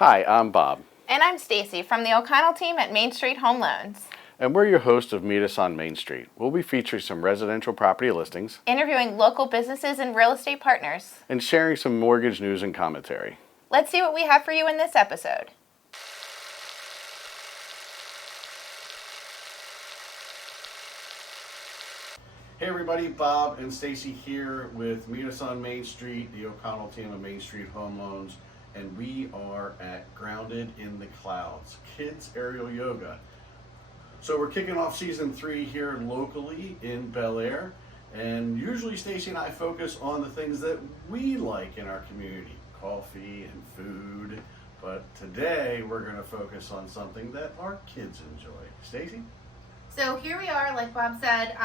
Hi, I'm Bob. And I'm Stacy from the O'Connell team at Main Street Home Loans. And we're your hosts of Meet Us on Main Street. We'll be featuring some residential property listings, Interviewing local businesses and real estate partners, and sharing some mortgage news and commentary. Let's see what we have for you in this episode. Hey everybody, Bob and Stacy here with Meet Us on Main Street, the O'Connell team of Main Street Home Loans, and we are at Grounded in the Clouds, Kids Aerial Yoga. So we're kicking off season 3 here locally in Bel Air, and usually Stacy and I focus on the things that we like in our community, coffee and food, but today we're going to focus on something that our kids enjoy. Stacy? So here we are, like Bob said,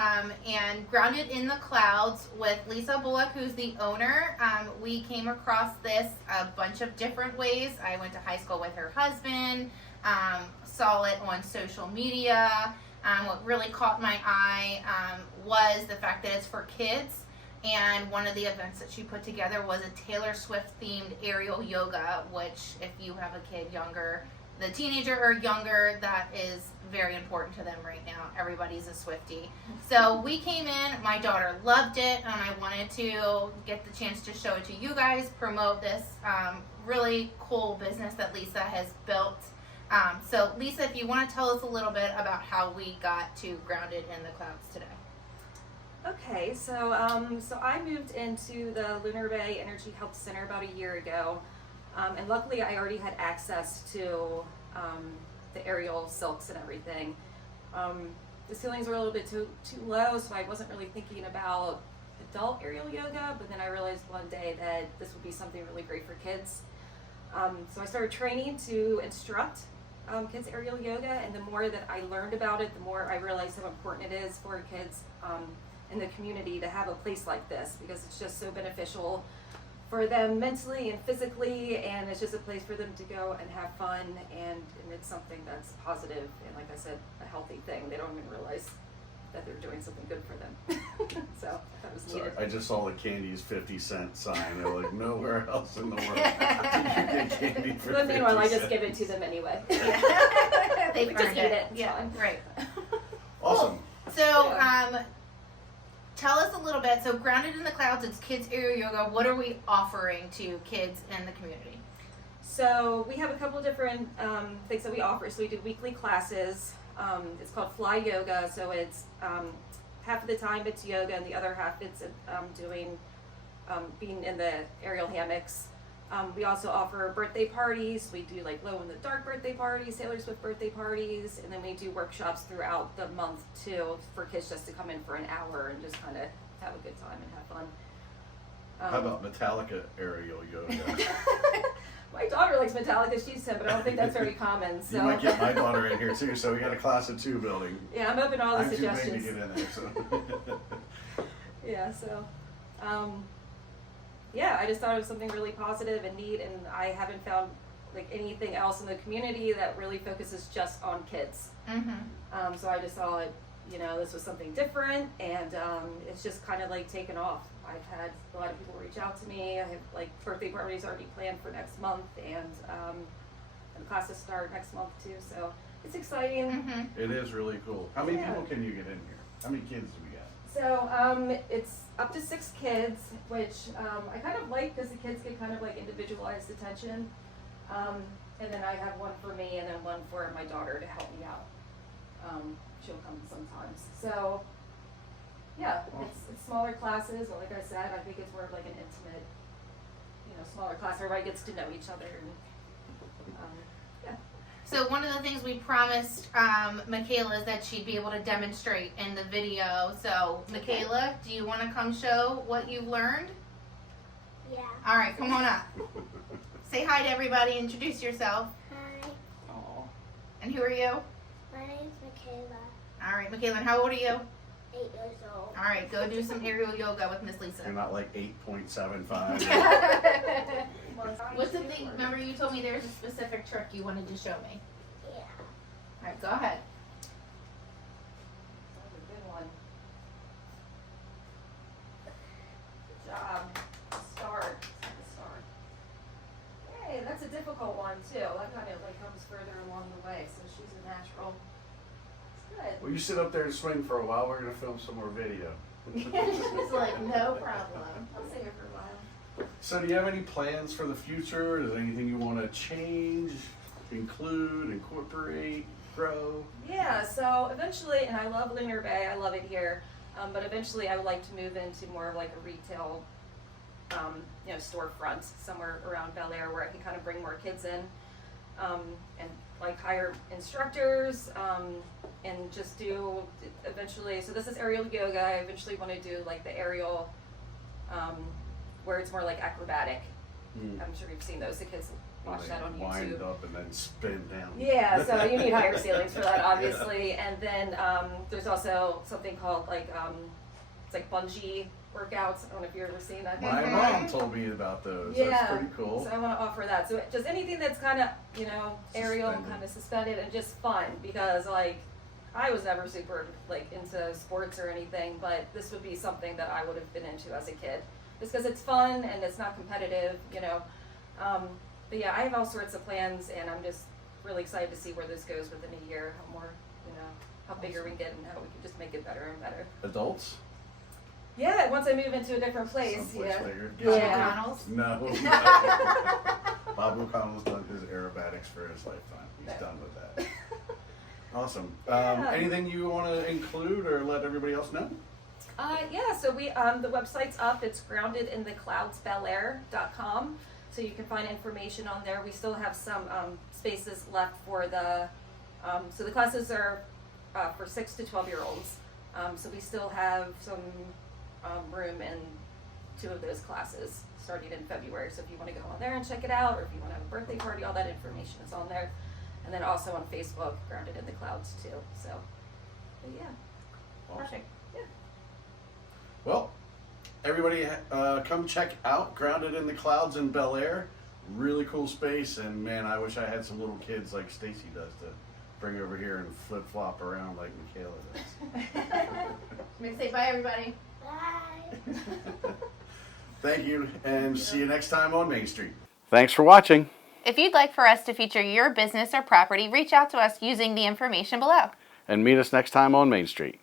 and Grounded in the Clouds with Lisa Bullock, who's the owner. We came across this a bunch of different ways. I went to high school with her husband, saw it on social media. What really caught my eye was the fact that it's for kids. And one of the events that she put together was a Taylor Swift themed aerial yoga, which if you have a kid younger, the teenager or younger, that is very important to them right now. Everybody's a Swiftie. So we came in, my daughter loved it, and I wanted to get the chance to show it to you guys, promote this really cool business that Lisa has built. So Lisa, if you want to tell us a little bit about how we got to Grounded in the Clouds today. Okay, so I moved into the Lunar Bay Energy Health Center about a year ago, and luckily I already had access to the aerial silks and everything. The ceilings were a little bit too low, so I wasn't really thinking about adult aerial yoga, but then I realized one day that this would be something really great for kids. So I started training to instruct kids aerial yoga, and the more that I learned about it, the more I realized how important it is for kids in the community to have a place like this, because it's just so beneficial for them mentally and physically, and it's just a place for them to go and have fun, and it's something that's positive and, like I said, a healthy thing. They don't even realize that they're doing something good for them. So that was needed. Sorry, I just saw the candy's 50-cent sign. They're like, nowhere else in the world can you get candy for 50 But meanwhile, I just cents. give it to them anyway. They just eat it. It's Yeah, fine. right. Awesome. So, tell us a little bit. So, Grounded in the Clouds, it's kids aerial yoga. What are we offering to kids in the community? So we have a couple of different things that we offer. So we do weekly classes. It's called Fly Yoga. So it's half of the time it's yoga, and the other half it's being in the aerial hammocks. We also offer birthday parties. We do like glow in the dark birthday parties, Taylor Swift birthday parties, and then we do workshops throughout the month too for kids just to come in for an hour and just kind of have a good time and have fun. How about Metallica aerial yoga? My daughter likes Metallica, she said, but I don't think that's very common. So You might get my daughter in here too, so we got a class of 2 building. yeah, I'm open to all the I'm suggestions. too big to get in there, so. Yeah, so yeah, I just thought it was something really positive and neat, and I haven't found like anything else in the community that really focuses just on kids. Mm-hmm. So I just thought, this was something different, and it's just kind of like taken off. I've had a lot of people reach out to me. I have like birthday parties already planned for next month, and the classes start next month too. So it's exciting. Mm-hmm. It is really cool. How many Yeah. people can you get in here? How many kids do we got? So it's up to 6 kids, which I kind of like because the kids get kind of like individualized attention. And then I have one for me and then one for my daughter to help me out. She'll come sometimes. So yeah, it's smaller classes, but like I said, I think it's more of like an intimate, smaller class. Everybody gets to know each other. And, yeah. So one of the things we promised Michaela is that she'd be able to demonstrate in the video. So Michaela, do you want to come show what you've learned? Yeah. All right, come on up. Say hi to everybody. Introduce yourself. Hi, Aw. And who are you? my name's Michaela, All right, Michaela, and how old are you? 8 years old. All right, go do some aerial yoga with Miss Lisa. You're not like 8.75. What's the thing? Remember you told me there's a specific trick you wanted to show me. Yeah. All right, go ahead. That was a good one. Good job. Start. Hey, that's a difficult one too. That kind of like comes further along the way, so she's a natural. It's good. Well, you sit up there and swing for a while. We're going to film some more video. She's like, no problem. I'll stay here for a while. So do you have any plans for the future? Is there anything you want to change, include, incorporate, grow? Yeah, so eventually, and I love Lunar Bay, I love it here, but eventually I would like to move into more of like a retail, storefront somewhere around Bel Air where I can kind of bring more kids in, and like hire instructors, and just do eventually, so this is aerial yoga, I eventually want to do like the aerial, where it's more like acrobatic. I'm sure you've seen those, the kids watch that on YouTube. Wind up and then spin down. Yeah, so you need higher ceilings for that, obviously. And then there's also something called like it's like bungee workouts. I don't know if you've ever seen that. My mom told me about those. Yeah, That's pretty cool. So I want to offer that. So just anything that's kind of aerial, Suspended. kind of suspended, and just fun, because like I was never super like into sports or anything, but this would be something that I would have been into as a kid, just because it's fun and it's not competitive, But yeah, I have all sorts of plans, and I'm just really excited to see where this goes within a year. How more, how bigger we can get, and how we can just make it better and better. Adults? Yeah, once I move into a different place. Someplace Yeah. bigger. Yeah. McDonald's? No. Bob O'Connell's done his aerobatics for his lifetime. He's done with that. Awesome. Yeah. Anything you want to include or let everybody else know? Yeah, so we the website's up. It's groundedinthecloudsbelair.com. So you can find information on there. We still have some spaces left for the so the classes are for 6 to 12-year-olds. So we still have some room in 2 of those classes starting in February. So if you want to go on there and check it out, or if you want to have a birthday party, all that information is on there. And then also on Facebook, Grounded in the Clouds too. So, but yeah. Awesome. Perfect. Yeah. Well, everybody come check out Grounded in the Clouds in Bel Air. Really cool space, and man, I wish I had some little kids like Stacy does to bring over here and flip-flop around like Michaela does. Maybe say bye, everybody. Bye. Thank you, and see you next time on Main Street. Thanks for watching. If you'd like for us to feature your business or property, reach out to us using the information below. And meet us next time on Main Street.